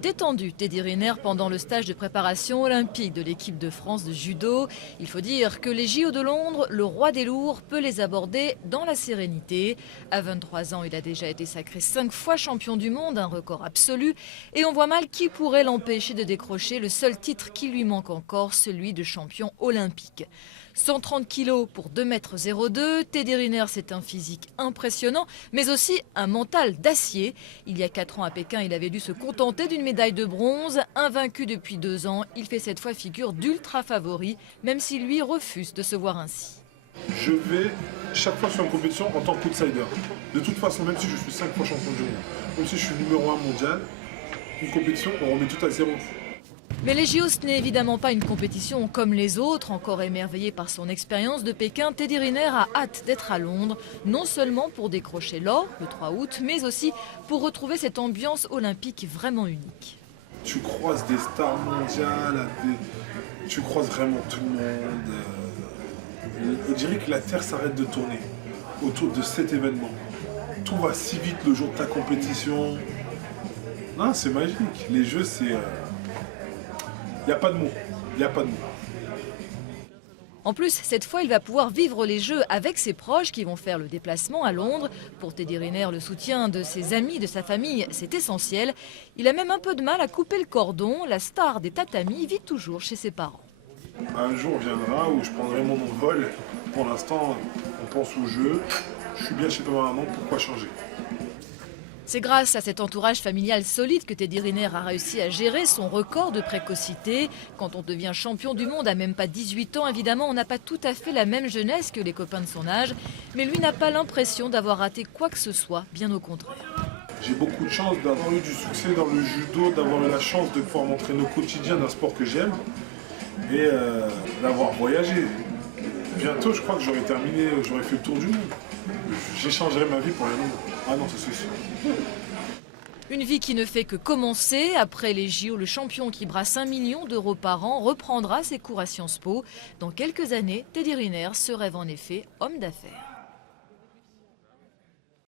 Détendu, Teddy Riner pendant le stage de préparation olympique de l'équipe de France de judo. Il faut dire que les JO de Londres, le roi des lourds peut les aborder dans la sérénité. À 23 ans, il a déjà été sacré 5 fois champion du monde, un record absolu. Et on voit mal qui pourrait l'empêcher de décrocher le seul titre qui lui manque encore, celui de champion olympique. 130 kilos pour 2,02 m, Teddy Riner, c'est un physique impressionnant, mais aussi un mental d'acier. Il y a 4 ans à Pékin, il avait dû se contenter d'une médaille de bronze. Invaincu depuis 2 ans, il fait cette fois figure d'ultra favori, même si lui refuse de se voir ainsi. Je vais chaque fois sur une compétition en tant qu'outsider. De toute façon, même si je suis 5 fois champion du monde, même si je suis numéro 1 mondial, une compétition, on remet tout à zéro. Mais les JO, ce n'est évidemment pas une compétition comme les autres. Encore émerveillé par son expérience de Pékin, Teddy Riner a hâte d'être à Londres, non seulement pour décrocher l'or le 3 août, mais aussi pour retrouver cette ambiance olympique vraiment unique. Tu croises des stars mondiales, tu croises vraiment tout le monde. On dirait que la Terre s'arrête de tourner autour de cet événement. Tout va si vite le jour de ta compétition. Non, c'est magique. Les Jeux, c'est... Il n'y a pas de mots. Il n'y a pas de mots. En plus, cette fois, il va pouvoir vivre les Jeux avec ses proches qui vont faire le déplacement à Londres. Pour Teddy Riner, le soutien de ses amis, de sa famille, c'est essentiel. Il a même un peu de mal à couper le cordon. La star des tatamis vit toujours chez ses parents. Un jour viendra où je prendrai mon envol. Pour l'instant, on pense aux Jeux. Je suis bien chez papa et maman, pourquoi changer ? C'est grâce à cet entourage familial solide que Teddy Riner a réussi à gérer son record de précocité. Quand on devient champion du monde à même pas 18 ans, évidemment, on n'a pas tout à fait la même jeunesse que les copains de son âge. Mais lui n'a pas l'impression d'avoir raté quoi que ce soit, bien au contraire. J'ai beaucoup de chance d'avoir eu du succès dans le judo, d'avoir eu la chance de pouvoir m'entraîner au quotidien d'un sport que j'aime et d'avoir voyagé. Bientôt, je crois que j'aurai terminé, j'aurai fait le tour du monde. J'échangerai ma vie pour un autre. Ah non, ça c'est sûr. Une vie qui ne fait que commencer. Après les JO, le champion qui brasse 1 million d'euros par an reprendra ses cours à Sciences Po. Dans quelques années, Teddy Riner se rêve en effet homme d'affaires.